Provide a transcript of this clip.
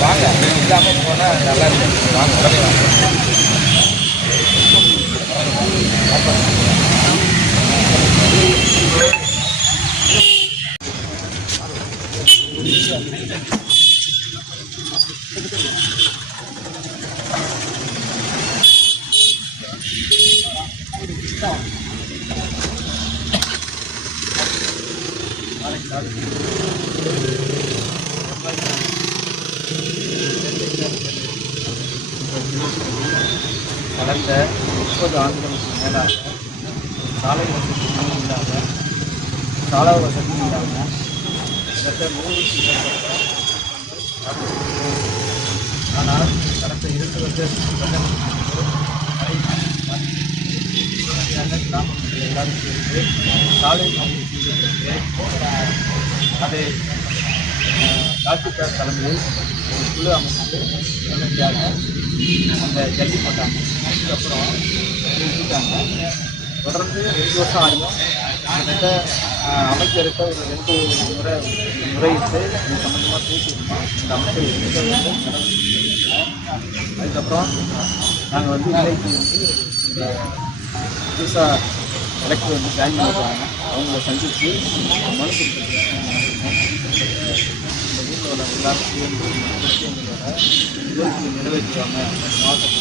வாங்க இல்லாமல் போனால் நல்லா இருக்கு வாங்க உடனே வாங்க கடந்த முப்பது ஆண்டுகளுக்கு மேலாக சாலை வசதியும் இல்லாமல் சாலை வசதியும் இல்லாமல் கிட்டத்தட்ட நூறுக்கு மேற்பட்ட ஆனால் கடந்த இரண்டு வருஷத்துக்கு கிராமங்கள் எல்லாரும் சேர்ந்து சாலை அமைப்பு அதை டாக்டர் தலைமையில் ஒரு குழு அமைச்சு உடனடியாக அந்த ஜல்லி போட்டாங்க. அதுக்கப்புறம் இருக்காங்க. தொடர்ந்து ரெண்டு வருஷம் ஆகும் கிட்டத்தட்ட அமைச்சருக்கு ஒரு ரெண்டு முறை முறையிட்டு இது சம்மந்தமாக பேசியிருக்கோம். இந்த அமைச்சர் அதுக்கப்புறம் நாங்கள் வந்து இன்றைக்கு வந்து இந்த புதுசாக கலெக்டர் வந்து ஜாயின் பண்ணுறாங்க அவங்கள சந்தித்து மனு கொடுத்துருக்கோம் பிரார்த்தியம் நிறைவேற்றுவாங்க மாவட்ட